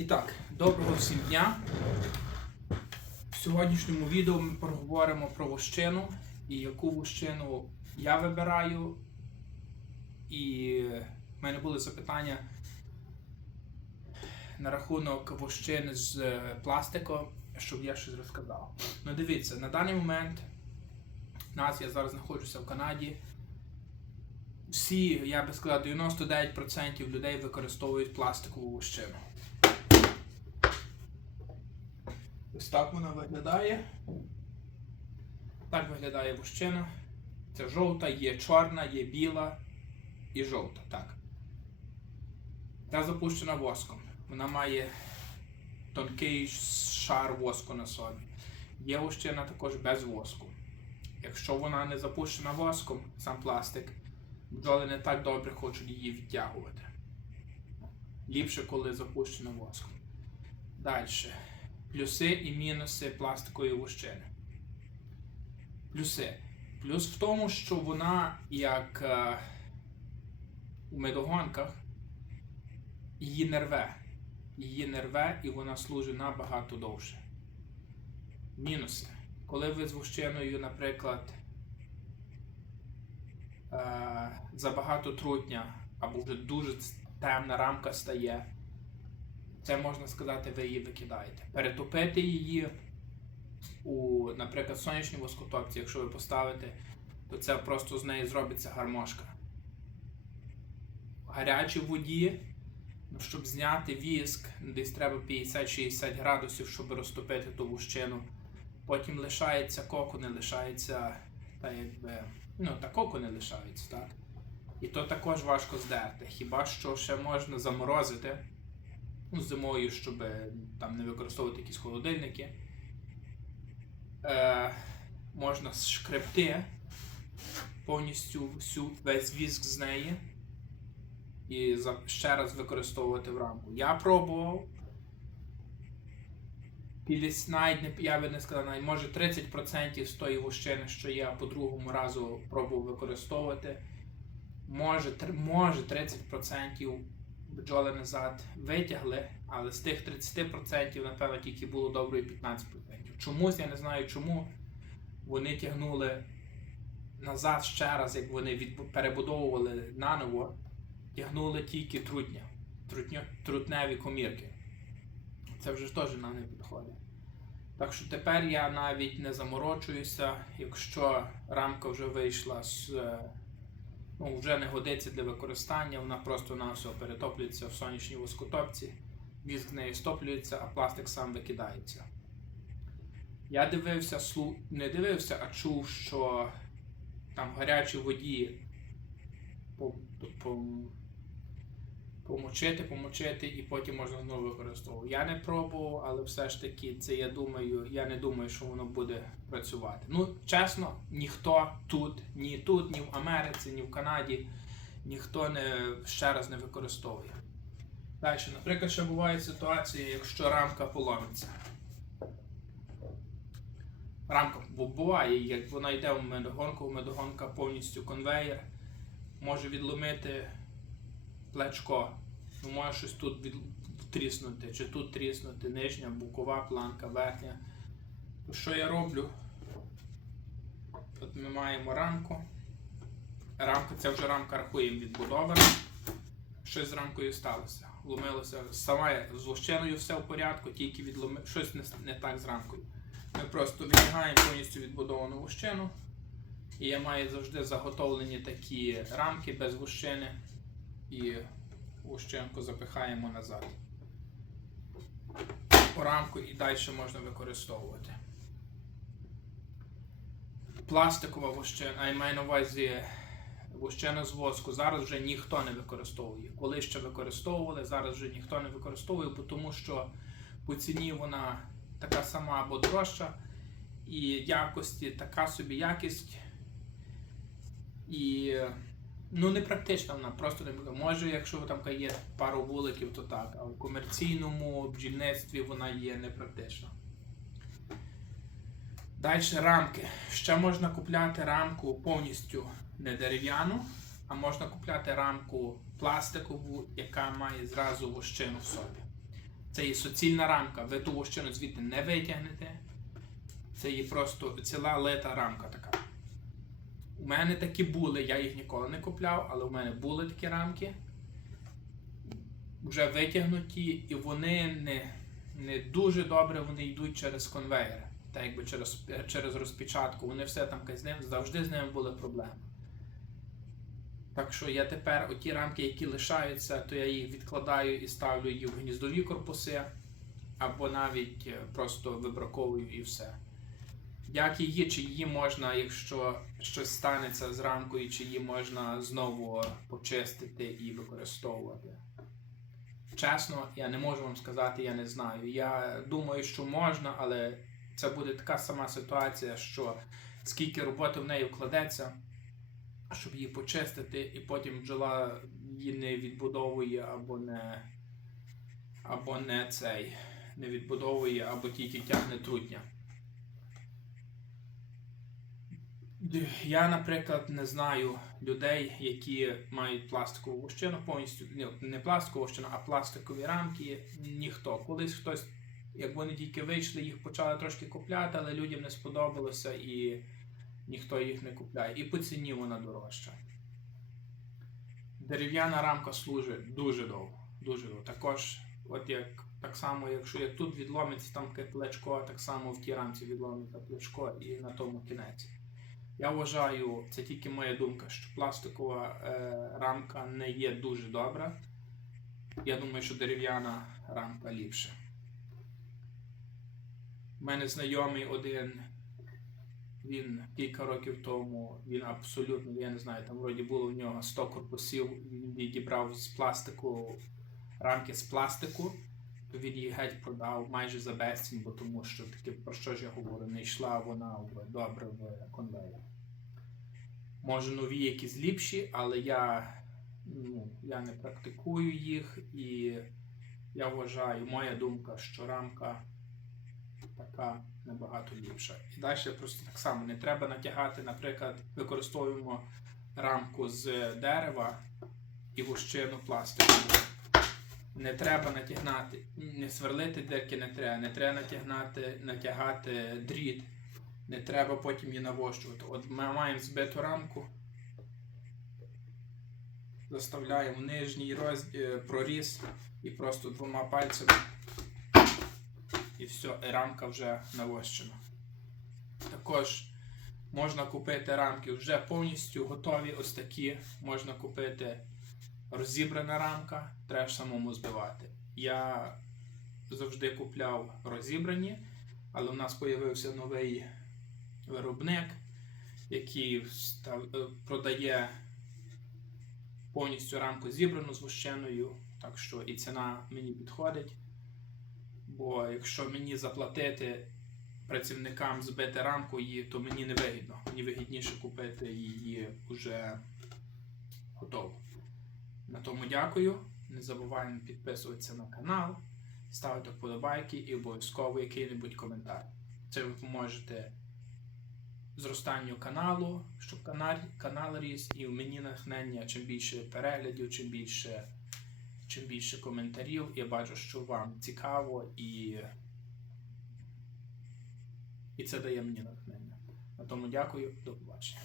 І так, доброго всім дня. В сьогоднішньому відео ми поговоримо про вощину і яку вощину я вибираю. І в мене були запитання на рахунок вощини з е, пластику, щоб я щось розказав. Ну дивіться, на даний момент нас я зараз знаходжуся в Канаді. Всі, я би сказав, 99% людей використовують пластикову вощину. Ось так вона виглядає. Так виглядає вощина. Це жовта, є чорна, є біла і жовта. Так. Та запущена воском. Вона має тонкий шар воску на собі. Є вощина також без воску. Якщо вона не запущена воском, сам пластик, бджоли не так добре хочуть її відтягувати. Ліпше, коли запущена воском. Далі. Плюси і мінуси пластикової вощини. Плюси. Плюс в тому, що вона, як е, у медогонках, її не рве. Її не рве і вона служить набагато довше. Мінуси. Коли ви з вощиною, наприклад, е, забагато трутня або вже дуже темна рамка стає, це можна сказати, ви її викидаєте. Перетопити її у, наприклад, сонячній воскотопці, якщо ви поставите, то це просто з неї зробиться гармошка. В гарячій воді, щоб зняти віск, десь треба 50-60 градусів, щоб розтопити ту вущину. Потім лишається кокони, лишається, та якби, ну, та кокони лишаються, так? І то також важко здерти. Хіба що ще можна заморозити ну, зимою, щоб там не використовувати якісь холодильники. Е, можна шкребти повністю всю, весь віск з неї і ще раз використовувати в рамку. Я пробував. Піліс навіть я би не сказав, навіть може 30% з тої вощини, що я по другому разу пробував використовувати. Може, може 30% бджоли назад витягли, але з тих 30% напевно тільки було доброї 15%. Чомусь я не знаю чому вони тягнули назад ще раз, як вони від... перебудовували наново, тягнули тільки трутня, трутньо... трутневі комірки. Це вже теж нам не підходить. Так що тепер я навіть не заморочуюся, якщо рамка вже вийшла з е, ну, вже не годиться для використання, вона просто на все перетоплюється в сонячній воскотопці, віск з неї стоплюється, а пластик сам викидається. Я дивився, слу... не дивився, а чув, що там в гарячій воді. По... помочити, помочити і потім можна знову використовувати. Я не пробував, але все ж таки це я думаю, я не думаю, що воно буде працювати. Ну, чесно, ніхто тут, ні тут, ні в Америці, ні в Канаді, ніхто не ще раз не використовує. Далі, наприклад, ще буває ситуація, якщо рамка поломиться. Рамка буває, як вона йде в медогонку, медогонка повністю конвейер, може відломити плечко. Ну, може щось тут від... тріснути, чи тут тріснути, нижня, бокова планка, верхня. Що я роблю? От ми маємо рамку. Рамка, це вже рамка рахуємо відбудована. Щось з рамкою сталося. Ломилося. Сама з лощиною все в порядку, тільки відломи... щось не, не так з рамкою. Ми просто відлягаємо повністю відбудовану вощину. І я маю завжди заготовлені такі рамки без вощини. І вощинку запихаємо назад. У рамку і далі можна використовувати. Пластикова вощина, а я маю на увазі вощина з воску, зараз вже ніхто не використовує. Коли ще використовували, зараз вже ніхто не використовує, тому що по ціні вона така сама або дорожча, і якості така собі якість. І ну, не практична вона, просто не. Може, якщо там є пару вуликів, то так, а в комерційному бджільництві вона є непрактична. Далі рамки. Ще можна купляти рамку повністю не дерев'яну, а можна купляти рамку пластикову, яка має зразу вощину в собі. Це є суцільна рамка, ви ту вощину звідти не витягнете. Це є просто ціла лита рамка мене такі були, я їх ніколи не купляв, але у мене були такі рамки. Вже витягнуті, і вони не, не дуже добре вони йдуть через конвейер. Так якби через, через розпечатку. Вони все там з ним, завжди з ними були проблеми. Так що я тепер оті рамки, які лишаються, то я їх відкладаю і ставлю їх в гніздові корпуси, або навіть е, просто вибраковую і все. Як її, чи її можна, якщо щось станеться з рамкою, чи її можна знову почистити і використовувати. Чесно, я не можу вам сказати, я не знаю. Я думаю, що можна, але це буде така сама ситуація, що скільки роботи в неї вкладеться, щоб її почистити, і потім бджола її не відбудовує або не, або не цей не відбудовує, або тільки тягне трутня. Я, наприклад, не знаю людей, які мають пластикову вощину повністю, ні, не пластикову вощину, а пластикові рамки. Ніхто. Колись хтось, як вони тільки вийшли, їх почали трошки купляти, але людям не сподобалося і ніхто їх не купляє. І по ціні вона дорожча. Дерев'яна рамка служить дуже довго. Дуже довго. Також, от як так само, якщо як тут відломиться там плечко, так само в тій рамці відломиться плечко і на тому кінець. Я вважаю, це тільки моя думка, що пластикова е, рамка не є дуже добра. Я думаю, що дерев'яна рамка ліпше. У мене знайомий один, він кілька років тому, він абсолютно, я не знаю, там вроді було в нього 100 корпусів, він відібрав з пластику рамки з пластику, то він її геть продав майже за безцінь, бо тому що таке, про що ж я говорю, не йшла вона в, добре в конвейер. Може нові якісь ліпші, але я, ну, я не практикую їх і я вважаю, моя думка, що рамка така набагато ліпша. І далі просто так само не треба натягати, наприклад, використовуємо рамку з дерева і вощину пластикову. Не треба натягнати, не сверлити дирки не треба, не треба натягнати, натягати дріт, не треба потім її навощувати. От ми маємо збиту рамку, заставляємо нижній роз... е, проріз і просто двома пальцями і все, і рамка вже навощена. Також можна купити рамки вже повністю готові, ось такі. Можна купити розібрана рамка, треба самому збивати. Я завжди купляв розібрані, але в нас з'явився новий виробник, який е, продає повністю рамку зібрану з так що і ціна мені підходить. Бо якщо мені заплатити працівникам збити рамку, її, то мені не вигідно. Мені вигідніше купити її вже готову. На тому дякую. Не забуваємо підписуватися на канал, ставити вподобайки і обов'язково який-небудь коментар. Це ви поможете зростанню каналу, щоб канал, канал ріс, і в мені натхнення, чим більше переглядів, чим більше, чим більше коментарів. Я бачу, що вам цікаво і, і це дає мені натхнення. На тому дякую, до побачення.